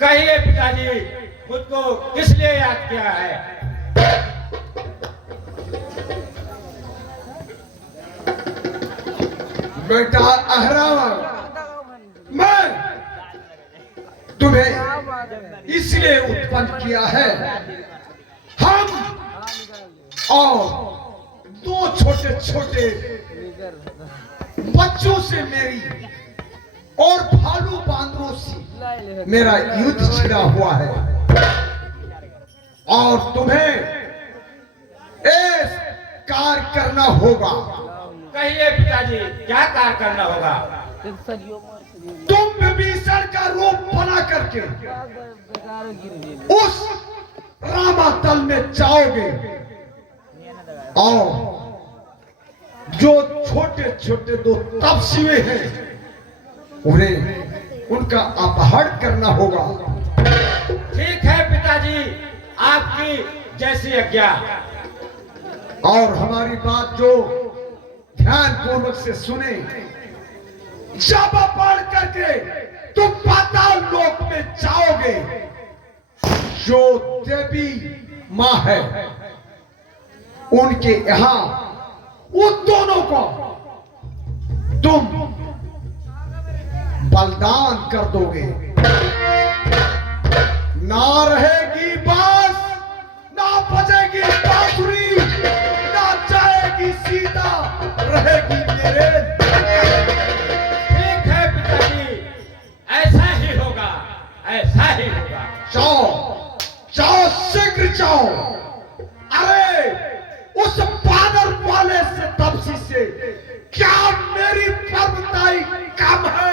कहिए पिताजी, मुझको किस लिए याद किया है? बेटा अहराम, मैं तुम्हें इसलिए उत्पन्न किया है, हम और दो छोटे छोटे बच्चों से मेरी और भालू बांदरों से मेरा युद्ध छिड़ा हुआ है और तुम्हें एक कार्य करना होगा। कहिए पिताजी, क्या कार्य करना होगा? तुम विभीषण का रूप बना करके उस रामातल में जाओगे और जो छोटे छोटे दो तपस्वी हैं उन्हें उनका अपहरण करना होगा। ठीक है पिताजी, आपकी जैसी आज्ञा। और हमारी बात जो ध्यान पूर्वक से सुने, जब पढ़ करके तुम पाताल लोक में जाओगे, जो देवी मां है उनके यहां उन दोनों को तुम बलिदान कर दोगे। ना रहेगी बांस, ना बजेगी बांसुरी, ना जाएगी सीता, रहेगी मेरे। ठीक है पिताजी, ऐसा ही होगा, ऐसा ही होगा। जाओ जाओ, शीघ्र जाओ। अरे उस बानर वाले से तपसी से क्या मेरी पर्वताई कम है?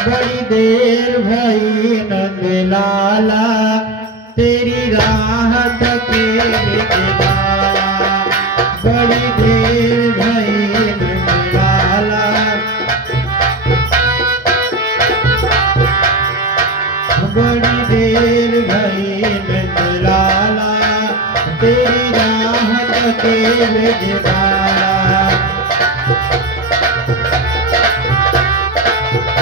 बड़ी देर भई नंदलाला, तेरी राह तके लाला। बड़ी देर भई नंदलाला, बड़ी देर भई नंदलाला, तेरी राह तके लाला।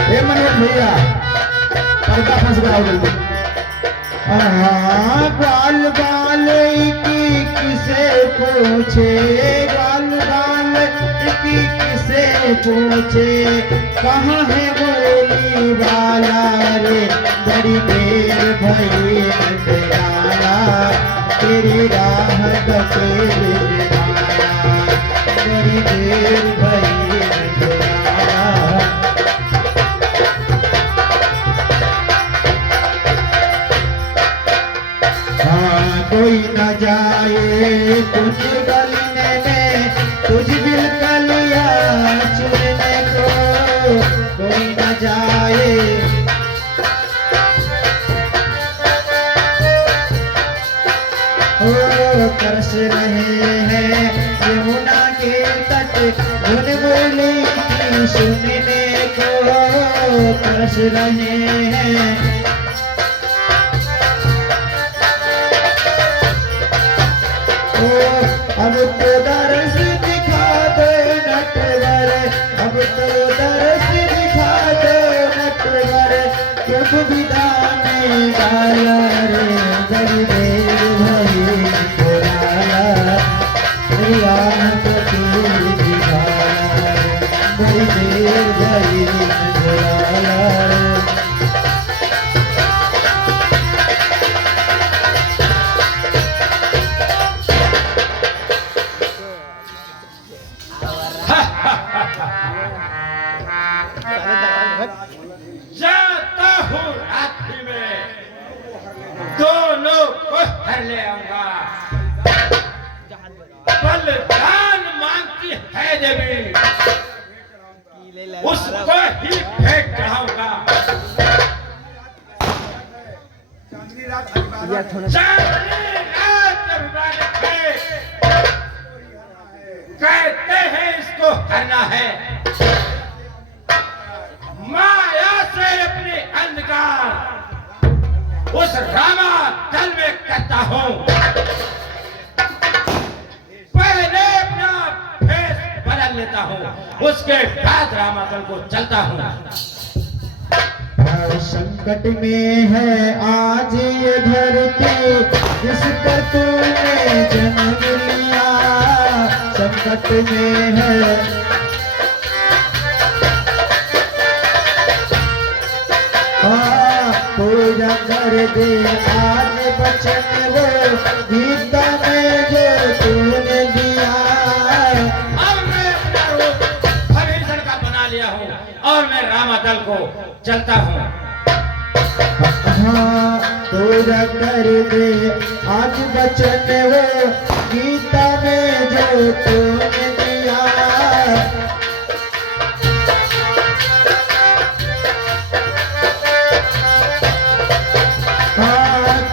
हे मनोज भैया, पर्दा फंस गया उधर। ग्वाल बाल की किसे पूछे, ग्वाल बाल की किसे पूछे, कहाँ है बोली वाला रे? बड़ी देर भई नंदलाला, तेरी राह तके लाला। बड़ी देर भई नंदलाला, कोई न जाए तुझ गलने में, तुझ बिलकलिया चुनने को। कोई न जाए ओ तरस रहे हैं यमुना के तट, धुन बोली की सुनने को। तरस रहे हैं अब तो दरस दिखा दे नटवर, अब तो दरस दिखा दे नटवर, क्यों विदा में गाया रे? बड़ी देर भई नंदलाला, तेरी राह तके लाला। बड़ी देर भई नंदलाला, जाता हूँ रात्रि में, दोनों को हर ले आऊंगा। बलिदान मांगती है देवी, उसको ही फेंक चढ़ाऊंगा। चांदनी रात अभिमानित है, कहते हैं इसको हरना है। माया से अपने अंधकार उस रामा तल में करता हूं। लेता हूँ, उसके बाद रामाचल को चलता हूँ। संकट में है आज ये धरती, जिस पर तूने जन्म लिया। संकट में है पूजा कर दे आज बचन वो गीता में जो तूने दिया। अब मैं अपना रूप भविष्य का बना लिया हूँ और मैं रामाचल को चलता हूँ। हाँ पूजा कर दे आज बचन वो गीता में जो तूने दिया।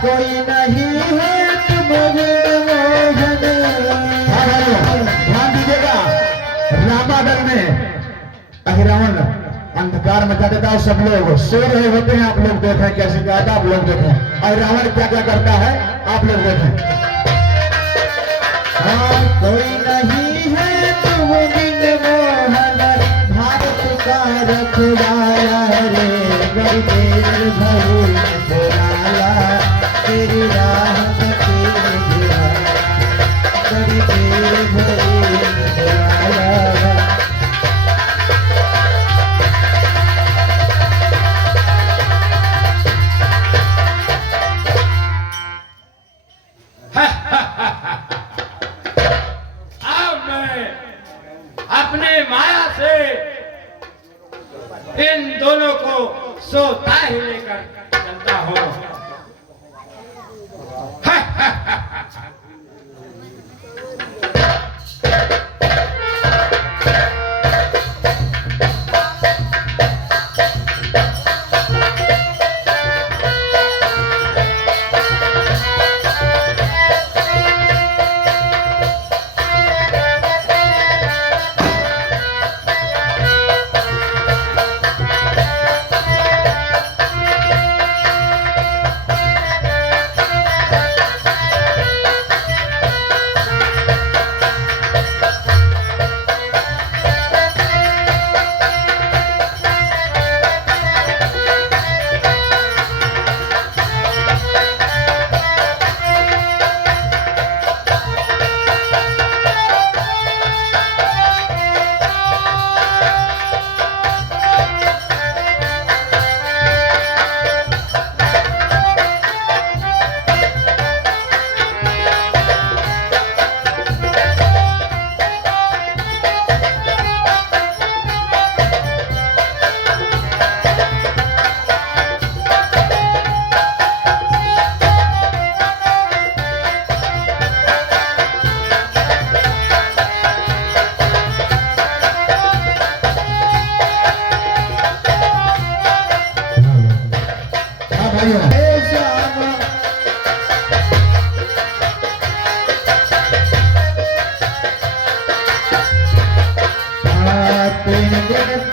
कोई नहीं है तुम बिन मोहन। ध्यान दीजिएगा, रामायण में रावण अंधकार मचा देता है, सब लोग सो रहे होते हैं, आप लोग देखें कैसे क्या आप लोग देखें, और रावण क्या क्या करता है आप लोग देखें। हाँ कोई नहीं है तुम बिन मोहन, भारत का रखवाला रे गरीबेर भरून बोलाला। तेरी राह में तेरे दिवाला, गरीबेर भरून बोलाला। अब मैं अपने माया से इन दोनों को सोता ही लेकर चलता हूँ।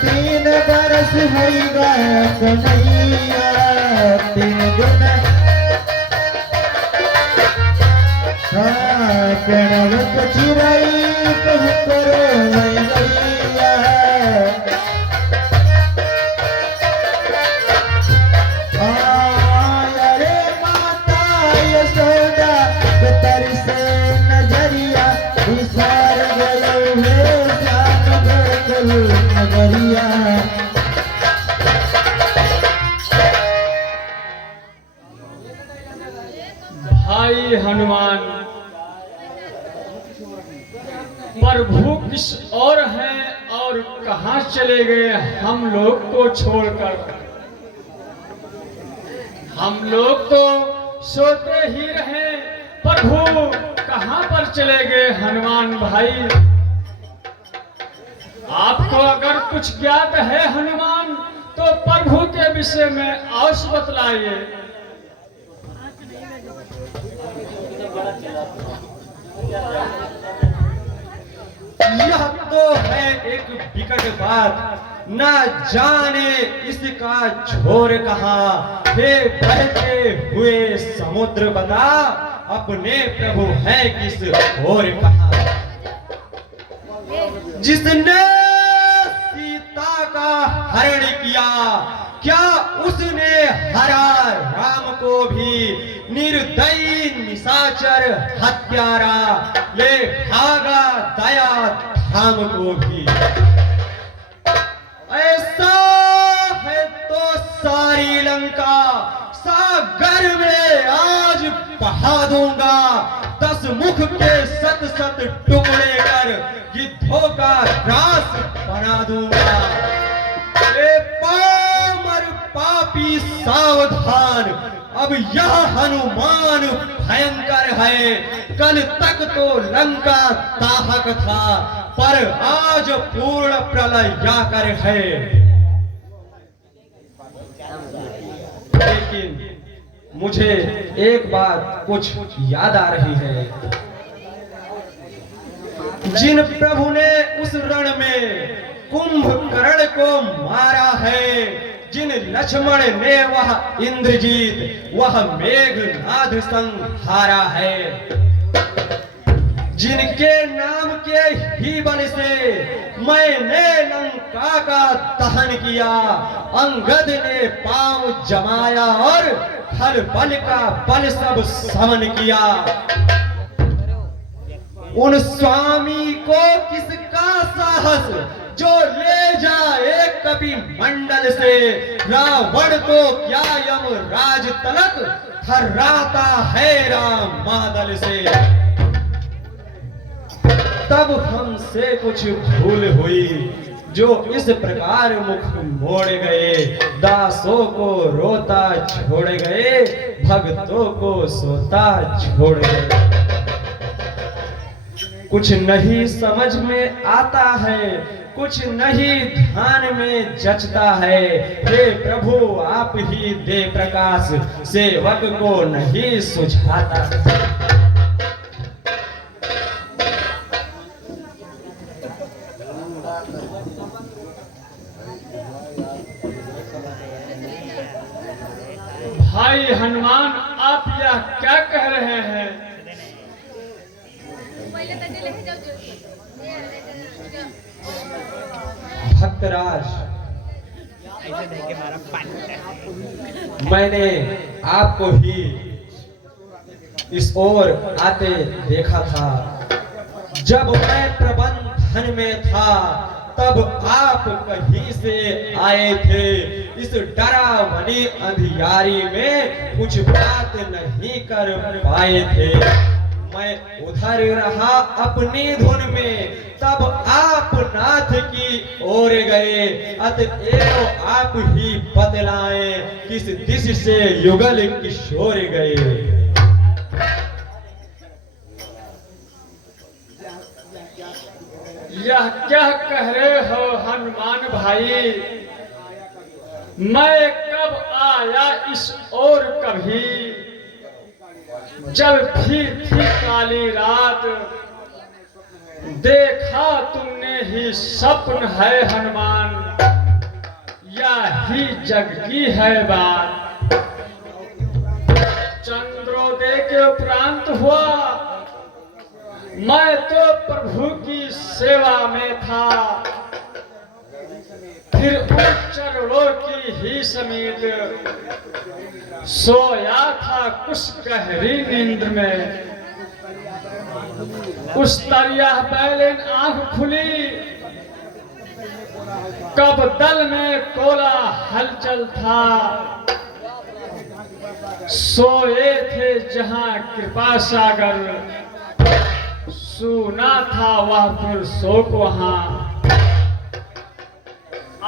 तीन बरस होगा कन्हैया, तीन दिन प्रणव चिराई कह करो मैया। अरे माता यशोदा तरसे नजरिया, विसार गयो है श्याम गोकुल नगरिया। भाई हनुमान, प्रभु किस और हैं और कहां चले गए हम लोग को छोड़कर? हम लोग तो सोते ही रहे, प्रभु कहां पर चले गए? हनुमान भाई, आपको अगर कुछ ज्ञात है हनुमान, तो प्रभु के विषय में अवश्य बतलाइए। यह तो है एक विकट बात, न जाने इसका छोर कहाँ। हे बहते हुए समुद्र बता, अपने प्रभु हैं किस ओर कहाँ। जिसने सीता का हरण किया, क्या उसने हरा राम को भी? निर्दयी निशाचर हत्यारा ले भागा दया धाम को भी। ऐसा है तो सारी लंका सागर में आज बहा दूंगा, 10 मुख के 7 टुकड़े कर गिद्धों का ग्रास बना दूंगा। ए पामर पापी सावधान, अब यह हनुमान भयंकर है। कल तक तो लंका दाहक था, पर आज पूर्ण प्रलय जाकर है। लेकिन मुझे एक बात कुछ याद आ रही है। जिन प्रभु ने उस रण में कुंभकर्ण को मारा है, जिन लक्ष्मण ने वह इंद्रजीत वह मेघनाद संग हारा है, जिनके नाम के ही बल से मैंने लंका का दहन किया, अंगद ने पांव जमाया और हर बल का बल सब समन किया। उन स्वामी को किसका साहस जो ले जाए कभी मंडल से, रावण तो क्या यमराज तलक थर्राता है राम मादल से। तब हमसे कुछ भूल हुई जो इस प्रकार मुख मोड़ गए, दासों को रोता छोड़ गए, भक्तों को सोता छोड़ गए। कुछ नहीं समझ में आता है, कुछ नहीं ध्यान में जचता है। हे प्रभु आप ही दे प्रकाश, सेवक को नहीं सुझाता। भाई हनुमान, आप यह क्या कह रहे हैं? भक्तराज, मैंने आपको ही इस ओर आते देखा था। जब मैं प्रबंधन में था तब आप कहीं से आए थे। इस डरावनी अंधियारी में कुछ बात नहीं कर पाए थे। मैं उधर रहा अपनी धुन में, तब आप नाथ की ओर गए। अतएव आप ही बतलाएं किस दिश से युगल किशोर गए। यह क्या कह रहे हो हनुमान भाई? मैं कब आया इस ओर कभी, जब थी काली रात, देखा तुमने ही स्वप्न है हनुमान, या ही जग की है बात। चंद्रोदय के उपरांत हुआ, मैं तो प्रभु की सेवा में था, फिर उन चरणों की ही समीप सोया था कुछ गहरी नींद में। उस दरिया बैलेन आंख खुली, कब दल में कोला हलचल था। सोए थे जहां कृपा सागर, सुना था वह फिर शोक वहां।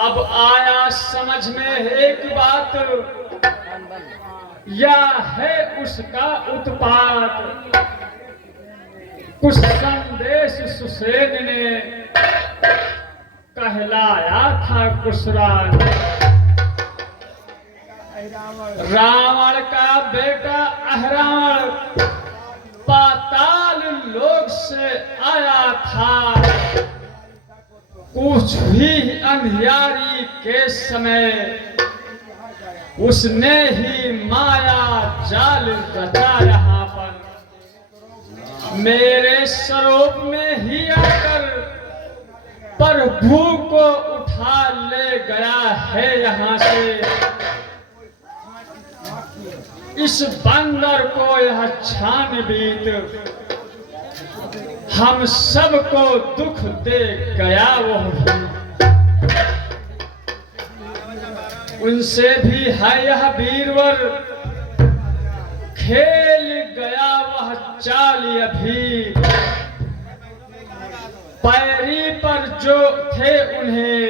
अब आया समझ में एक बात, या है उसका उत्पात। कुछ संदेश सुसेन ने कहलाया था कुशराज। रावण का बेटा अहरावण पाताल लोक से आया था। कुछ भी अंधियारी के समय उसने ही माया जाल रचा यहाँ पर। मेरे स्वरूप में ही आकर प्रभु को उठा ले गया है यहाँ से। इस बंदर को यह छानबीन हम सबको दुख दे गया वो भी। उनसे भी है यह वीरवर, खेल गया वह चाल अभी। पैरी पर जो थे उन्हें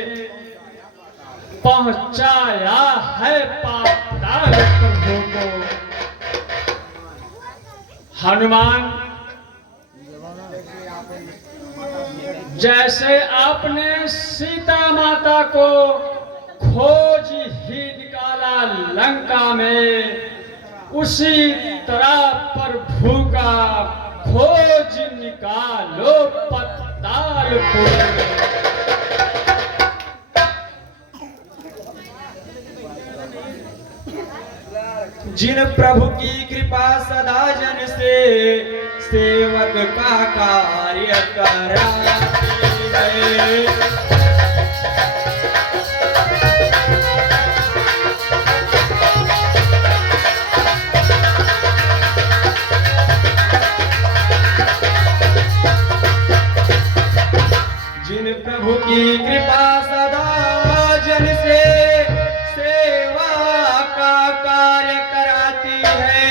पहुंचाया है पाताल प्रभु को। हनुमान, जैसे आपने सीता माता को खोज ही निकाला लंका में, उसी तरह प्रभु का खोज निकालो पातालपुर में। जिन प्रभु की कृपा सदा जन से, सेवक का कार्य कराती है। जिन प्रभु की कृपा सदा जन से, सेवा का कार्य कराती है।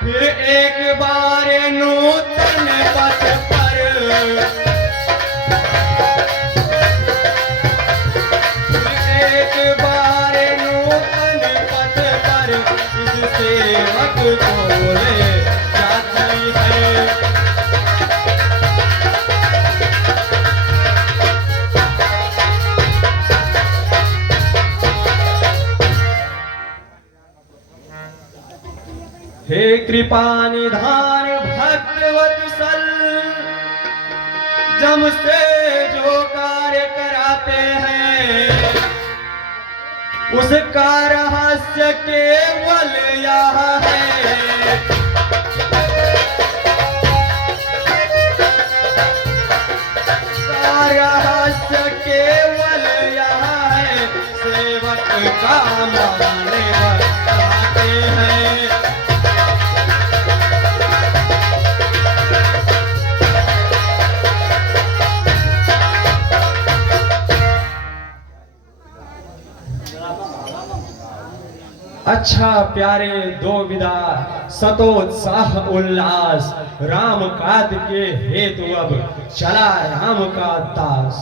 फिर एक बार नूतन पथ पर, फिर एक बार नूतन पथ पर इस सेवक को ले जाती है। हे कृपा निधान भक्तवत्सल, जम से जो कार्य कराते हैं, उसका रहस्य केवल यह है। उसका रहस्य केवल यह है, सेवक का माने बताते हैं। अच्छा प्यारे दो विदा, सतोत्साह उल्लास, राम काद के हेतु अब चला राम का दास।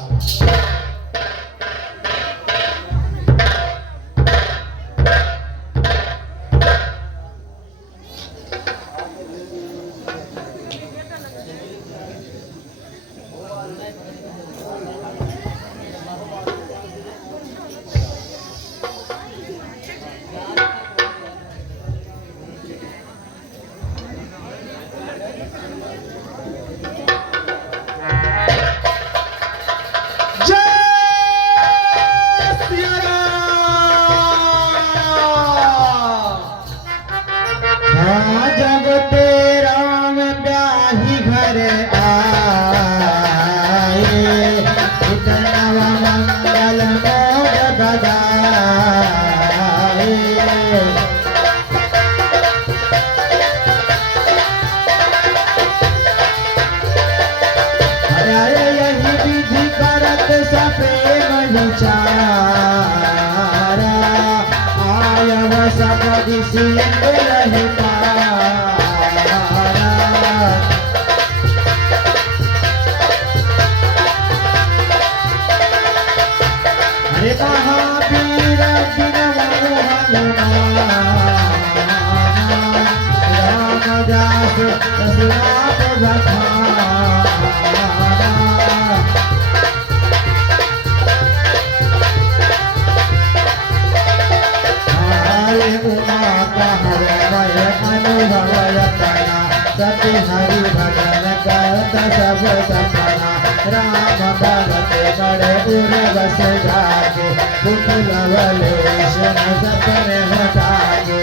सती हरि भजन करत सब सपना, राम भगत बड़े उर बस जागे, दुख लवलेश न सपने हटागे।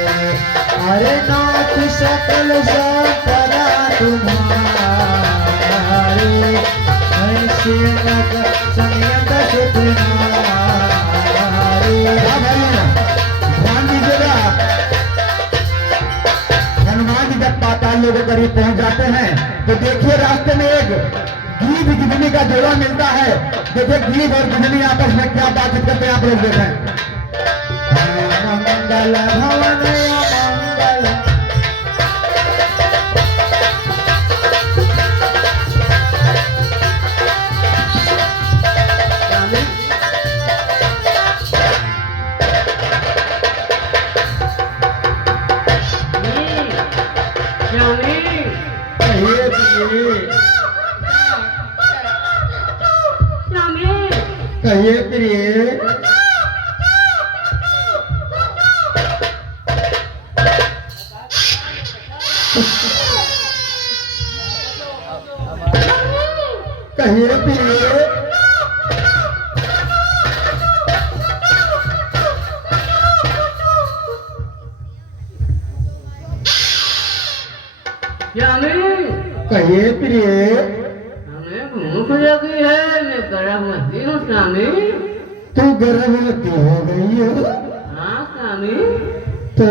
अरे नाथ सकल संपदा तुम्हारी, ऐसी नग महाबली जब पाताल लोगों के करीब पहुंच जाते हैं तो देखिए रास्ते में एक गीध गिदनी का जोड़ा मिलता है। देखिए गीध और गिदनी आपस में क्या बातचीत करते हैं, आप लोग देखें। मंगल भवन मंगल कहिए प्रिय। कहिए प्रिय। कहिए प्रिय। भूख लगी है, मैं गर्भवती हूँ स्वामी। तू गर्भवती हो गई हो? हाँ स्वामी। तो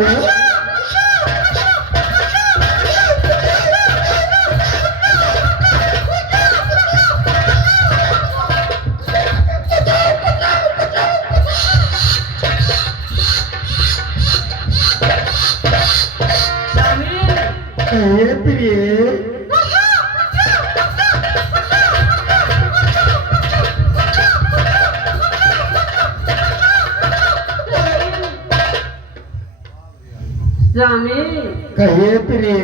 कहिए प्रिय। स्वामी कहिए प्रिय।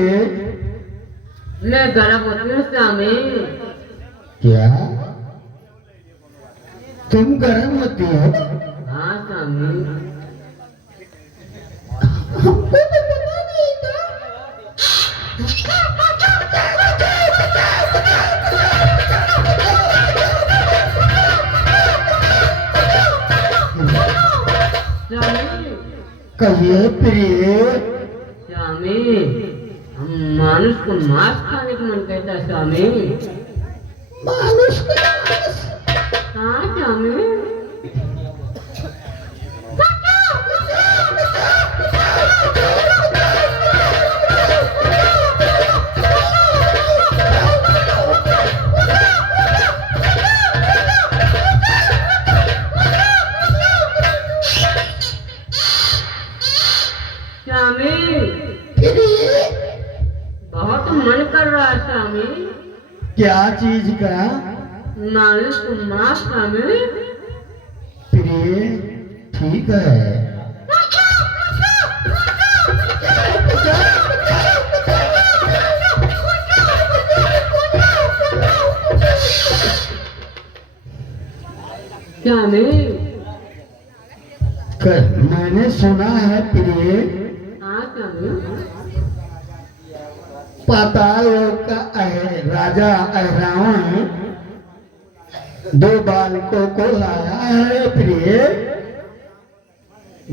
मैं गर्भवती हूँ स्वामी। क्या तुम गर्भवती हो? हाँ स्वामी। हमको तो पता नहीं था। स्वामी कहिए प्रिय। स्वामी हम मानुष को मांस खाने को मन कहता है स्वामी। मानुष को मांस? हाँ स्वामी। स्वामी बहुत मन कर रहा है स्वामी। क्या चीज का? मानुष को मांस स्वामी। प्रिय ठीक है। स्वामी मैंने सुना है प्रिय हाँ स्वामी। पाताल लोक का राजा रावण 2 बालकों को लाया है प्रिय,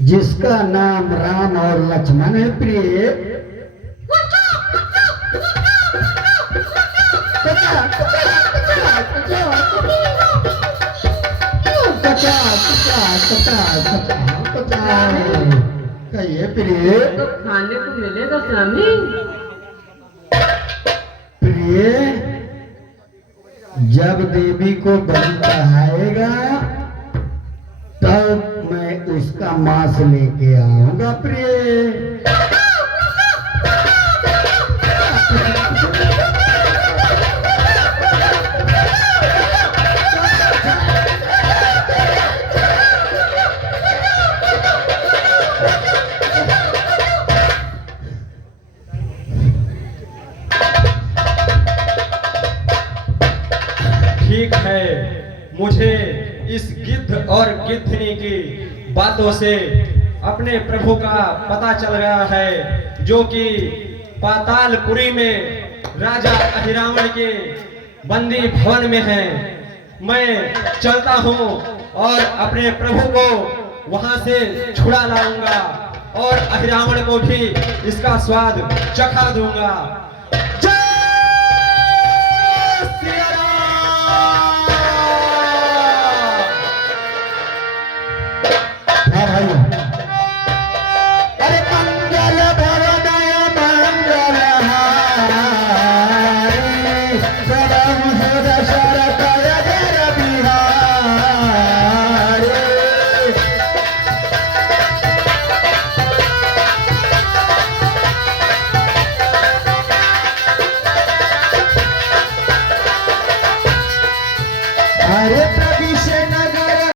जिसका नाम राम और लक्ष्मण है प्रिय। कहिए प्रिय। तो खाने को मिलेगा स्वामी। प्रिय जब देवी को बलि चढ़ाएगा तब मैं उसका मांस लेके आऊंगा प्रिय। ठीक है, मुझे इस गिद्ध और गिद्धनी की बातों से अपने प्रभु का पता चल गया है, जो कि पातालपुरी में राजा अहिरावण के बंदी भवन में है। मैं चलता हूँ और अपने प्रभु को वहां से छुड़ा लाऊंगा और अहिरावण को भी इसका स्वाद चखा दूंगा। अरे मंगल भवनय मंगल राम है दशरथ